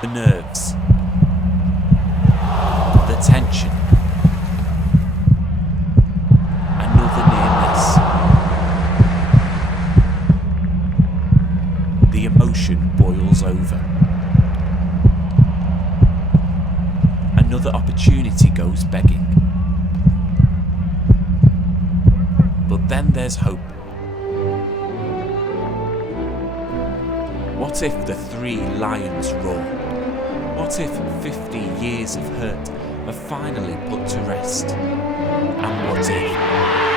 The nerves, the tension, another near miss. The emotion boils over. Another opportunity goes begging. But then there's hope. What if the 3 lions roar? What if 50 years of hurt are finally put to rest? And what if